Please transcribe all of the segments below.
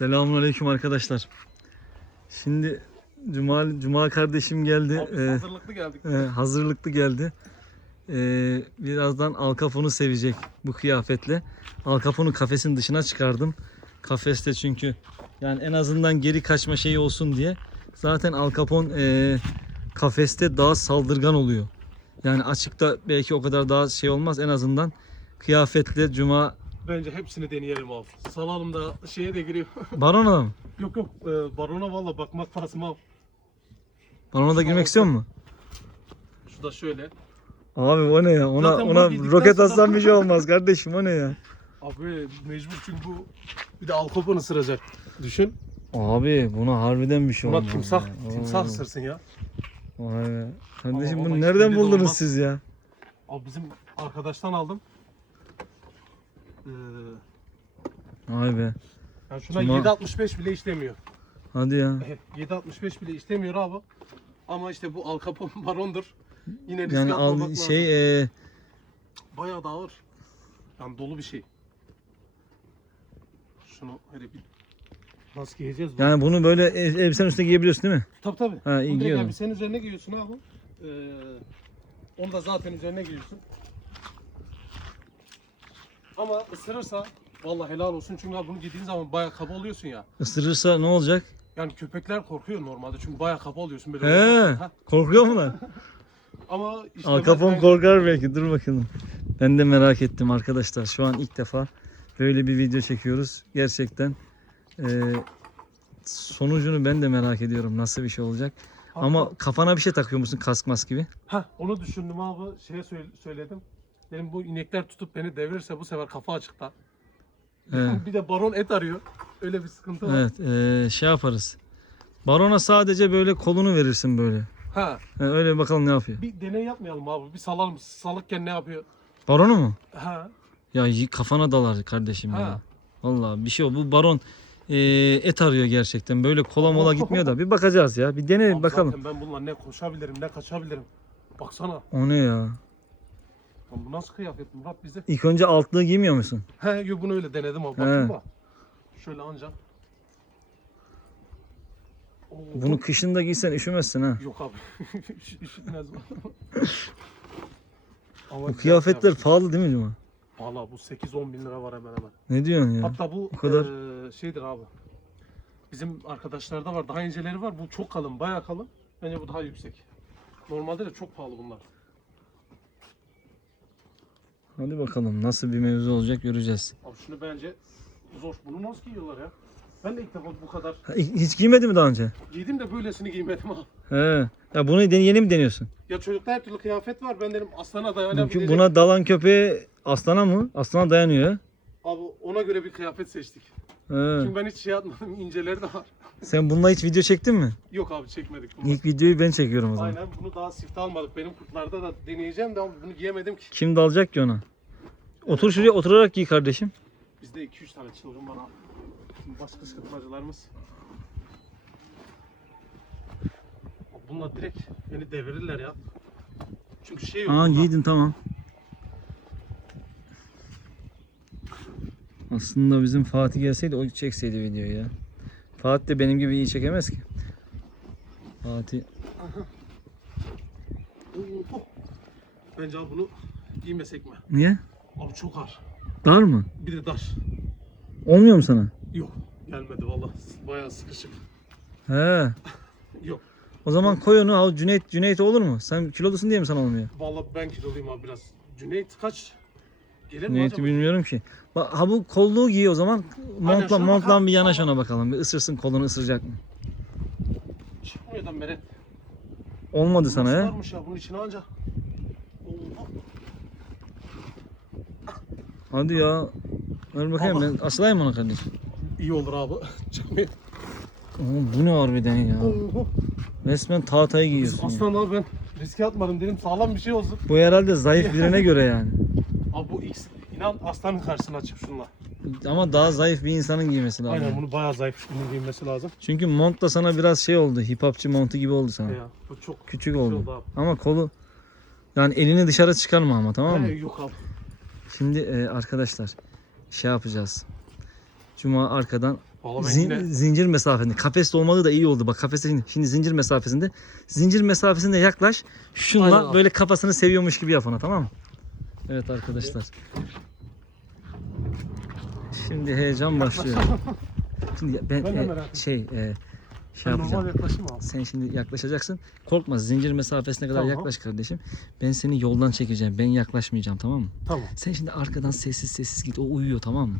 Selamünaleyküm arkadaşlar. Şimdi Cuma Cuma kardeşim geldi. Abi Ee, hazırlıklı geldik. e, hazırlıklı geldi. Ee, birazdan Al Capone'u sevecek bu kıyafetle. Al Capone'u kafesin dışına çıkardım. Kafeste çünkü yani en azından geri kaçma şeyi olsun diye. Zaten Al Capone e, kafeste daha saldırgan oluyor. Yani açıkta belki o kadar daha şey olmaz. En azından kıyafetle Cuma Bence hepsini deneyelim abi. Salalım da şeye de gireyim. Barona mı? yok yok e, barona valla bakmak lazım abi. Barona da girmek istiyor mu? Şu da şöyle. Abi o ne ya? Ona Zaten bunu ona giydikten roket sonra- atsan bir şey olmaz kardeşim o ne ya? Abi mecbur çünkü bu bir de alkopon ısıracak. Düşün. Abi buna harbiden bir şey Buna olmaz. timsah, ya. timsah Oo. ısırsın ya. Vay be. Kardeşim Ama- bunu ama nereden hiçbiri de buldunuz olmaz. siz ya? Abi bizim arkadaştan aldım. Ee, Vay be. yani şuna Cuma- 7.65 bile işlemiyor. Hadi ya. 7.65 bile işlemiyor abi. Ama işte bu alkapon barondur. Yine riske Yani atmamak al lazım. şey e, Bayağı da ağır. Yani dolu bir şey. Şunu hele bir nasıl giyeceğiz bunu? yani bunu böyle el- elbisenin üstüne giyebiliyorsun değil mi? Tabii tabii. Ha, iyi Bunu direkt giyiyorum. abi senin üzerine giyiyorsun abi. Ee, onu da zaten üzerine giyiyorsun. Ama ısırırsa vallahi helal olsun çünkü abi bunu giydiğin zaman bayağı kaba oluyorsun ya. Isırırsa ne olacak? Yani köpekler korkuyor normalde çünkü bayağı kaba oluyorsun böyle. He. Ha, Korkuyor mu lan? Ama işte Al Capone bence- korkar belki. Dur bakalım. Ben de merak ettim arkadaşlar. Şu an ilk defa böyle bir video çekiyoruz. Gerçekten e, sonucunu ben de merak ediyorum. Nasıl bir şey olacak? Ama kafana bir şey takıyor musun kask mask gibi? Ha onu düşündüm abi. Şeye söyle- söyledim. Dedim bu inekler tutup beni devirirse bu sefer kafa açıkta. Evet. bir de baron et arıyor. Öyle bir sıkıntı var. Evet, e, şey yaparız. Barona sadece böyle kolunu verirsin böyle. Ha Ha, öyle bakalım ne yapıyor. bir deney yapmayalım abi. Bir salalım. Salıkken ne yapıyor? Baronu mu? Ha. Ya kafana dalar kardeşim ya. Ha. Vallahi bir şey o. Bu baron e, et arıyor gerçekten. Böyle kola mola gitmiyor da. Bir bakacağız ya. Bir deneyelim bakalım. Zaten ben bununla ne koşabilirim ne kaçabilirim. Baksana. O ne ya? Lan bu nasıl kıyafet Murat bize? İlk önce altlığı giymiyor musun? He yo bunu öyle denedim abi. Bakayım bak. Şöyle ancak. Oo, Bunu kışın da giysen üşümezsin ha. Yok abi. Üş- Üşütmez bu. Ama Bu kıyafetler pahalı değil mi Cuma? Valla bu 8-10 bin lira var hemen hemen. Ne diyorsun ya? Hatta bu kadar. eee, şeydir abi. Bizim arkadaşlarda var. Daha inceleri var. Bu çok kalın. Bayağı kalın. Bence bu daha yüksek. Normalde de çok pahalı bunlar. Hadi bakalım nasıl bir mevzu olacak göreceğiz. Abi şunu bence zor. Bunu nasıl giyiyorlar ya? Ben de ilk defa bu kadar Ha, Hiç giymedi mi daha önce? giydim de böylesini giymedim ha. He. Ya bunu den- yeni mi deniyorsun? Ya çocukta her türlü kıyafet var. Ben dedim aslana Çünkü dayanabilecek. buna dalan köpeği aslana mı? Aslana dayanıyor ya. Abi ona göre bir kıyafet seçtik. He. Çünkü ben hiç şey atmadım. inceleri de var. Sen bununla hiç video çektin mi? Yok abi çekmedik bunu. İlk videoyu ben çekiyorum o zaman. Aynen bunu daha sifte almadık. Benim kurtlarda da deneyeceğim de ama bunu giyemedim ki. Kim dalacak ki ona? Otur şuraya oturarak giy kardeşim. Bizde 2-3 tane çılgın var abi. Şimdi Başka sıkıntımacılarımız. Bunlar direkt beni devirirler ya. Çünkü şey yok. Aa bunda. giydin tamam. Aslında bizim Fatih gelseydi o çekseydi videoyu ya. Fatih de benim gibi iyi çekemez ki. Fatih Oo. Bence abi bunu giymesek mi? niye? Abi çok ağır. Dar mı? Bir de dar. Olmuyor mu sana? Yok. Gelmedi valla. Bayağı sıkışık. He. Yok. O zaman koy onu al Cüneyt Cüneyt olur mu? Sen kilolusun diye mi sana olmuyor? Valla ben kiloluyum abi biraz. Cüneyt kaç? Gelir mi Cüneyt'i acaba? bilmiyorum ki. Bak ha bu kolluğu giy o zaman. Montla şuna montla bakalım. bir yanaş ona bakalım. Bir ısırsın kolunu ısıracak mı? Çıkmıyor da Meret. Olmadı sana Nasıl ya. varmış ya bunun içine anca. Oha. Hadi ya. Ver bakayım ben asılayım ona kardeşim. İyi olur abi. Çıkmıyor. Oğlum bu ne harbiden ya. Oho. Resmen tahtayı giyiyorsun. ya. Aslan abi ben riske atmadım dedim sağlam bir şey olsun. Bu herhalde zayıf birine göre yani. Abi bu X inan aslanın karşısına çık şunla. Ama daha zayıf bir insanın giymesi lazım. Aynen bunu bayağı zayıf bunun giyinmesi lazım. Çünkü mont da sana biraz şey oldu. Hip hopçı montu gibi oldu sana. Ya bu çok Küçük şey oldu. oldu. Ama kolu yani elini dışarı çıkarma ama tamam mı? He, yok abi. Şimdi e, arkadaşlar şey yapacağız. Cuma arkadan Zin- yine zincir mesafesinde. Kafeste olmadığı da iyi oldu. Bak kafeste şimdi, şimdi zincir mesafesinde. Zincir mesafesinde yaklaş. Şunla Aynen böyle kafasını seviyormuş gibi yap ona tamam mı? Evet arkadaşlar. Şimdi heyecan başlıyor. Şimdi ben, Ben e, şey e, şey yapacağım. Sen şimdi yaklaşacaksın. Korkma zincir mesafesine kadar Tamam. yaklaş kardeşim. Ben seni yoldan çekeceğim. Ben yaklaşmayacağım tamam mı? Tamam. Sen şimdi arkadan sessiz sessiz git. O uyuyor tamam mı?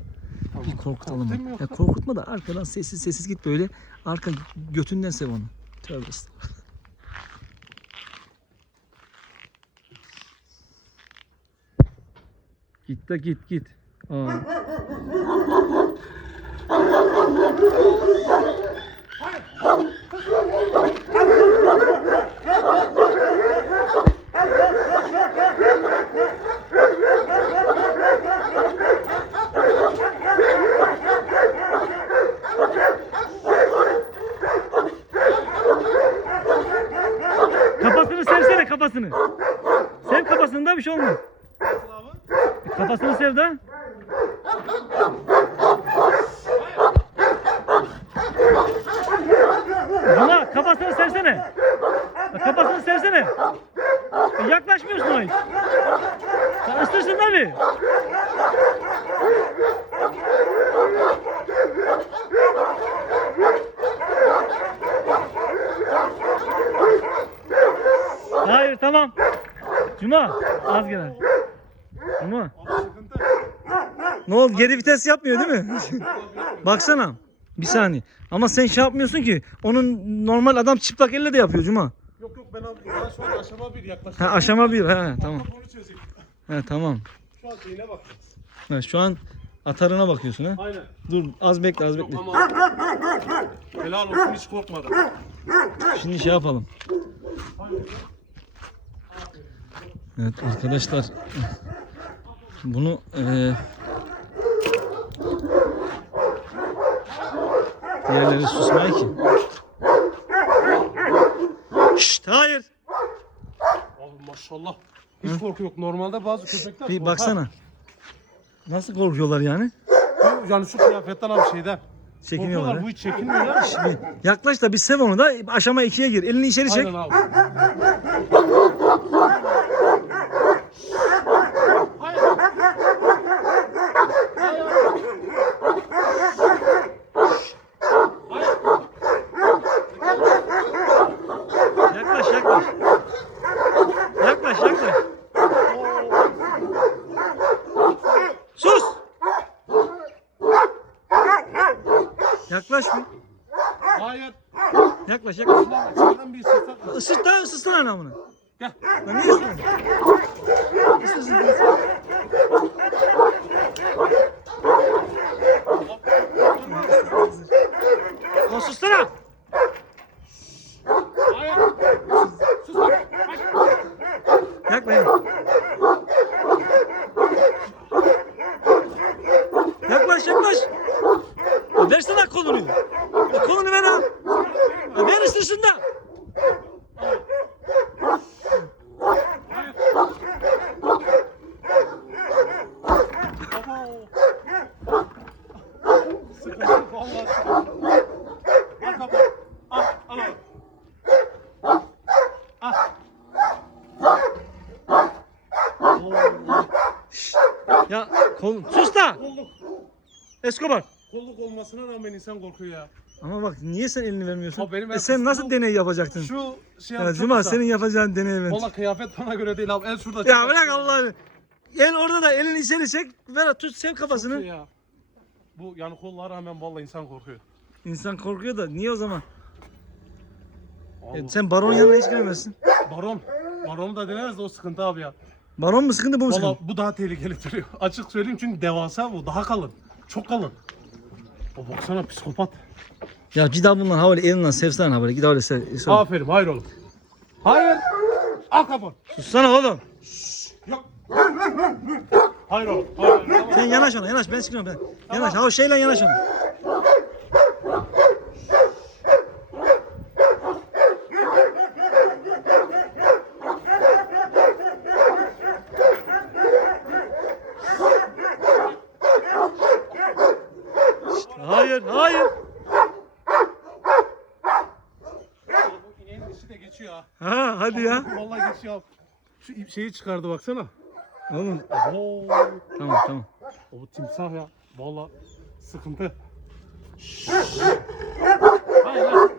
tamam. Bir korkutalım. Ya korkutma da arkadan sessiz sessiz git böyle. Arka götünden sev onu. Tövbe estağfurullah. Git de git git. Aa. Kafasını sevsene kafasını. Sev kafasını da bir şey olmaz. Kafasını sev de. Buna kafasını sevsene. Bak, Kafasını sevsene. Yaklaşmıyorsun o hiç. Sen ısırsın tabii. Hayır tamam. Cuma az gel. Cuma. Ne oldu? Geri vites yapmıyor değil mi? Baksana. Bir saniye. Ama sen şey yapmıyorsun ki. Onun normal adam çıplak elle de yapıyor Cuma. Şu an aşama bir Ha yaklaşıyorum. aşama bir. Ha tamam. Çözeyim. Ha tamam. Şu an şeyine bak. Ha, şu an atarına bakıyorsun ha. Aynen. Dur az bekle az bekle. Ama helal olsun hiç korkmadım. Şimdi şey yapalım. Evet arkadaşlar bunu eee diğerleri susmay ki. Şşt hayır. Abi maşallah. Hiç korku yok. Normalde bazı köpekler Bir korkar. baksana. Nasıl korkuyorlar yani? Yani şu kıyafetten abi şeyden. Çekiniyorlar. Korkuyorlar ha. bu hiç çekinmiyorlar. Yaklaş da bir sev onu da aşama ikiye gir. Elini içeri çek. Aynen abi. Yaklaş yaklaş. Yaklaş yaklaş. Sus. Yaklaş bir. Hayır. Yaklaş yaklaş. İçeriden bir var. Isırt da ısırsın anamını. Gel. Lan niye ısırıyorsun? Isırsın. Lan sussana. Hayır. Sus. Yakma ya. Yaklaş yaklaş. Ya versene kolunu. Ya kolunu ver ha. Ya ver ısırsın da. Sıkıntı yok, vallahi sıkıntı yok. Al kapat. Al, al abi. Ya kol sus da. Kolluk. Escobar. Kolluk olmasına rağmen insan korkuyor ya. Ama bak niye sen elini vermiyorsun? Abi benim e sen nasıl kısmı- deney yapacaktın? Şu şey Ya Cuma senin yapacağın deney ben. Valla kıyafet bana göre değil abi. El şurada. Ya bırak Allah'ını. El orada da elini içeri çek. Ver tut sev kafasını. Ya. Bu yani kollara rağmen vallahi insan korkuyor. İnsan korkuyor da niye o zaman? Allah. E, sen baron yanına hiç giremezsin. Baron. Baronu da deneriz de o sıkıntı abi ya. Baron mu sıkıntı bu mu Valla sıkıntı? bu daha tehlikeli duruyor. Açık söyleyeyim çünkü devasa bu. Daha kalın. Çok kalın. O baksana psikopat. Ya al bundan havale elinden sevsene havale. Git havale sev. sev. Aferin hayır oğlum. Hayır. Al kapat. Sussana oğlum. Yok. Hayır oğlum. Hayır. Sen yanaş ona yanaş ben sıkıyorum ben. Yanaş ha o şeyle yanaş ona. Şşt, Hayır, hayır. Bu ineğin dişi de geçiyor ha. Ha, hadi ya. Vallahi geçiyor. Şu şeyi çıkardı baksana. Oğlum. Oo. Tamam, tamam. O bu timsah ya. Vallahi sıkıntı. Hayır.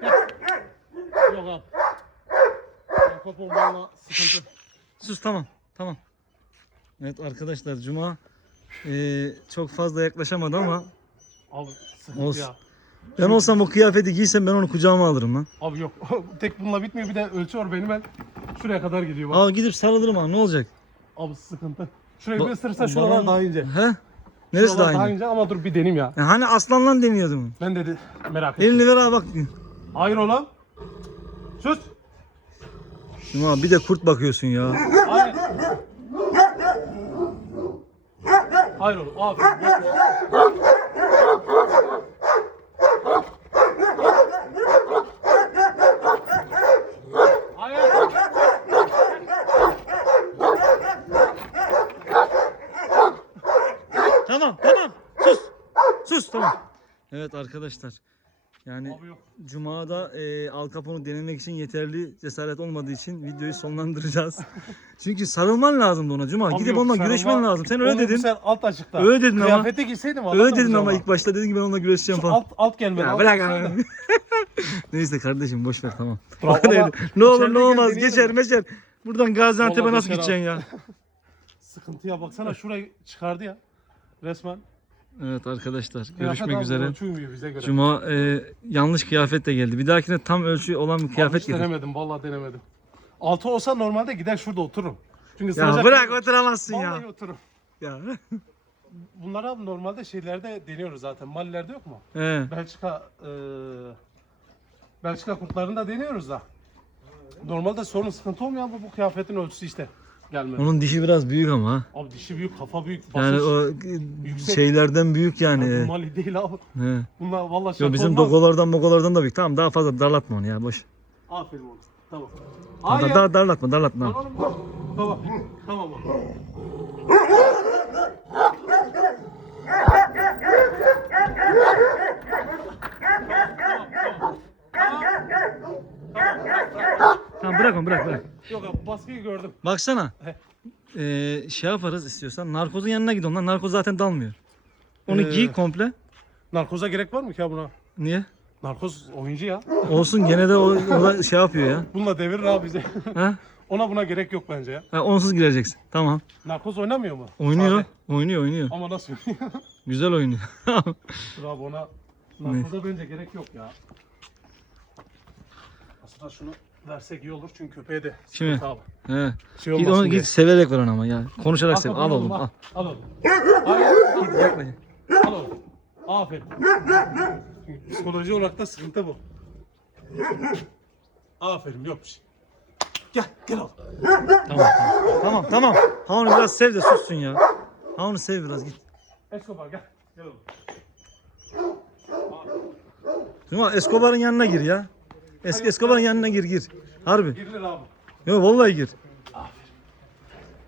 Gel. Yok abi. Kapı valla sıkıntı. Sus tamam. Tamam. Evet arkadaşlar Cuma eee, çok fazla yaklaşamadı ama Abi sıkıntı Olsun. ya. ben olsam o kıyafeti giysem ben onu kucağıma alırım lan. Abi yok. Tek bununla bitmiyor. Bir de ölçü var benim ben. Şuraya kadar gidiyor bak. Aa gidip sarılırım ha ne olacak? Abi sıkıntı. Şurayı bir Ba- ısırırsa şuralar balon- daha ince. He? Neresi Şuralar daha ince? ince ama dur bir deneyim ya. Ya hani aslanlan deniyordum. Ben dedi merak ettim. Elini ver abi bak. Hayır oğlum. Sus. Cuma bir de kurt bakıyorsun ya. Hayır. Hayır oğlum. Aferin. Tamam tamam sus. Sus tamam. Evet arkadaşlar. Yani Abi yok. Cuma'da e, Al Capone'u denemek için yeterli cesaret olmadığı için videoyu sonlandıracağız. Çünkü sarılman lazımdı ona Cuma. Abi Gidip yok, onunla sarılma- güreşmen lazım. Sen öyle dedin. Sen alt açıkta. Öyle dedin ama. Kıyafete giyseydim vallahi Öyle dedin ama ilk başta dedin ki ben onunla güreşeceğim falan. alt, alt gelmedi. Ya alt bırak abi. Neyse kardeşim boş ver tamam. Ama öyle. ne olur içeride ne olmaz gel, geçer meşer. Buradan Gaziantep'e Vallahi nasıl geçer gideceksin ya? Sıkıntıya baksana şurayı çıkardı ya. Resmen. Evet arkadaşlar görüşmek üzere. Cuma e, yanlış kıyafetle geldi. Bir dahakine tam ölçü olan bir kıyafet getir. denemedim vallahi denemedim. Altı olsa normalde gider şurada otururum. Çünkü Ya bırak oturamazsın Vallahi ya. otururum. Ya. Bunlar abi normalde şeylerde deniyoruz zaten. Mallilerde yok mu? He. Belçika eee Belçika kurtlarında deniyoruz da. Normalde sorun sıkıntı olmuyor ama bu kıyafetin ölçüsü işte gelmedi. Onun dişi biraz büyük ama. ha. Abi dişi büyük, kafa büyük, Yani basış. o Yüksek. şeylerden büyük yani. Abi bu Mali değil abi. He. Bunlar vallahi şaka Yo, bizim olmaz. dogolardan mogolardan da büyük. Tamam daha fazla darlatma onu ya boş. Aferin oğlum. Tamam. Da, Hayır. da, darlatma darlatma. Lan oğlum, Tamam. Tamam. oğlum. Tamam bırak onu bırak bırak. Yok abi baskıyı gördüm. Baksana. Ee, şey yaparız istiyorsan. Narkozun yanına git ondan. Narkoz zaten dalmıyor. Onu Ee. giy komple. Narkoza gerek var mı ki ya buna? Niye? Narkoz oyuncu ya. Olsun gene de o, o da şey yapıyor ya. Bununla devirir abi bize. Ha? Ona buna gerek yok bence ya. ha onsuz gireceksin. Tamam. Narkoz oynamıyor mu? Oynuyor. Sade. Oynuyor oynuyor. Ama nasıl oynuyor? Güzel oynuyor. Dur abi ona narkoza bence gerek yok ya. Aslında şunu versek iyi olur çünkü köpeğe de abi. He. Şey Git olmasın onu diye. git severek ver ona ama ya. Konuşarak sev. Al oğlum al. al. Al oğlum. Hayır. Git yakla. Al oğlum. Aferin. Çünkü Psikoloji olarak da sıkıntı bu. Aferin yok bir şey. Gel gel oğlum. Tamam tamam. Tamam tamam. Ha onu biraz sev de sussun ya. Ha onu sev biraz git. Escobar gel. Gel oğlum. Cuma Escobar'ın yanına gir ya. Es Escobar'ın yanına gir gir. Harbi. Girilir abi. Yok vallahi gir.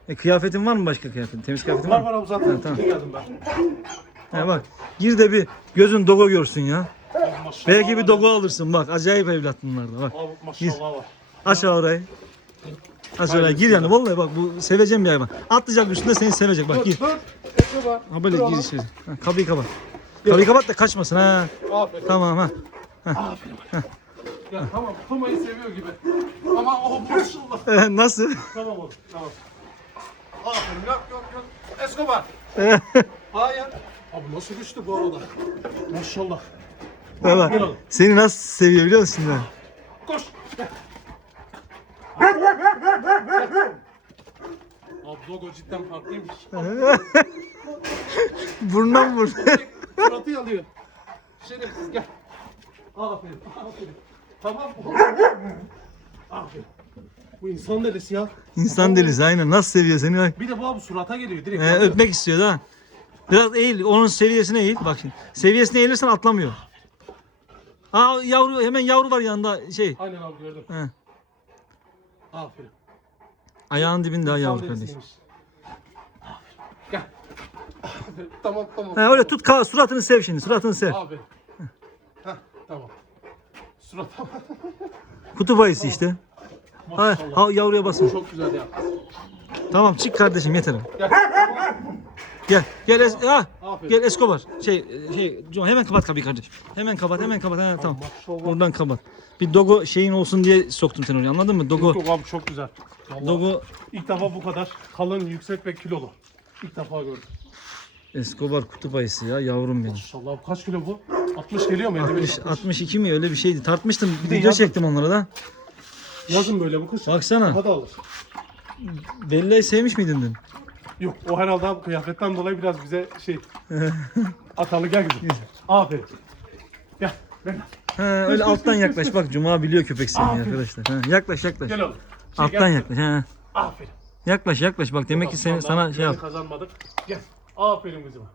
E, kıyafetin var mı başka kıyafetin? Temiz kıyafetin var Var mı? var abi zaten. tamam. Geldim ben. He bak. Gir de bir gözün dogo görsün ya. Maşallah Belki bir var. dogo alırsın bak. Acayip evlat bunlar da bak. Abi maşallah var. Aşağı orayı. Aşağı orayı. Gir yani. Vallahi bak bu seveceğim bir hayvan. Atlayacak üstünde seni sevecek. Bak gir. Dur. Ha böyle Dur gir oğlum. içeri. Ha, kapıyı kapat. Kapıyı kapat da kaçmasın ha. Aferin. Tamam ha. Aferin. Ya tamam Toma'yı seviyor gibi. Ama o maşallah. E, nasıl? Tamam oğlum. Tamam. Aferin yok yok yok. Escobar. Hayır. Abi nasıl güçlü bu arada. Maşallah. Baba, seni nasıl seviyor biliyor musun? ya? Koş. Gel. Abi Dogo cidden farklıymış. Burnundan vur. Suratı yalıyor. Şerefsiz gel. Aferin. Aferin. Tamam. Aferin. Bu insan delisi ya. İnsan delisi aynen. Nasıl seviyor seni bak. Bir de bu abi surata geliyor direkt. Ee, öpmek istiyor da. Biraz eğil. Onun seviyesine eğil. Bak şimdi. Seviyesine eğilirsen atlamıyor. Aa yavru hemen yavru var yanında şey. Aynen abi gördüm. He. Aferin. Ayağın dibinde ha yavru Sal kardeş. derisiymiş. Aferin. Gel. Aferin. Tamam tamam. He öyle tut ka suratını sev şimdi. Suratını sev. Aferin. Heh, tamam. Surata Kutup ayısı işte. Ha, Maşallah. ha yavruya basın. Çok güzel ya. Tamam çık kardeşim yeter. Gel. Gel. Gel es ha, Aferin. gel Escobar. Şey şey John, hemen kapat kapıyı kardeşim. Hemen kapat hemen kapat hemen tamam. Maşallah. Oradan kapat. Bir dogo şeyin olsun diye soktum seni oraya anladın mı? Dogo Yok abi çok güzel. Vallahi dogo İlk defa bu kadar kalın, yüksek ve kilolu. İlk defa gördüm. Escobar kutup ayısı ya yavrum benim. Maşallah kaç kilo bu? 60 geliyor mu? 55, 60, 62 mi öyle bir şeydi. Tartmıştım. Bir de video yazın. çektim onlara da. Yazın böyle bu kış. Baksana. Daha da alır. Bella'yı sevmiş miydin dün? Yok o herhalde abi kıyafetten dolayı biraz bize şey atalı gel güzel. Aferin. Gel. Gel. He, öyle alttan yaklaş. Bak Cuma biliyor köpek sevmeyi Aferin. arkadaşlar. He, yaklaş yaklaş. Gel oğlum. Şey, Alttan gel. yaklaş. He. Aferin. Yaklaş yaklaş. Bak demek ki seni, sana şey yap. Kazanmadık. Gel. Aferin kızıma.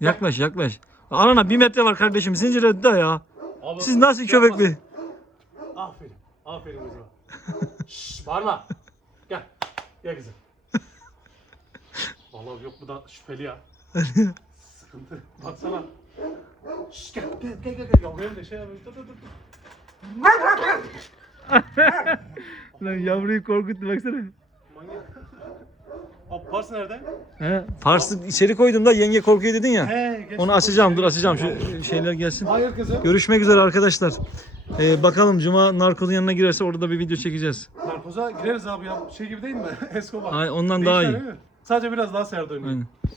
Yaklaş yaklaş. Arana bir metre var kardeşim. Zincir ödü ya. Abi, Siz nasıl şey yapma. köpek bir? Aferin. Aferin kızıma. Şşş bağırma. Gel. Gel kızım. Vallahi yok bu da şüpheli ya. Sıkıntı. Baksana. Şşş gel gel gel gel. gel. Yavruya da şey yapayım. Dur dur dur. Lan yavruyu korkuttu baksana. Manyak. Abi pars nerede? He. Pars'ı içeri koydum da yenge korkuyor dedin ya. He, geç. Onu açacağım dur açacağım şu şeyler gelsin. Hayır kızım. Görüşmek üzere arkadaşlar. Ee, bakalım Cuma narkozun yanına girerse orada da bir video çekeceğiz. Narkoza gireriz abi ya. Şey gibi değil mi? Escobar. Ay, ondan Değişler daha iyi. değil mi? Sadece biraz daha sert oynuyor. Aynen.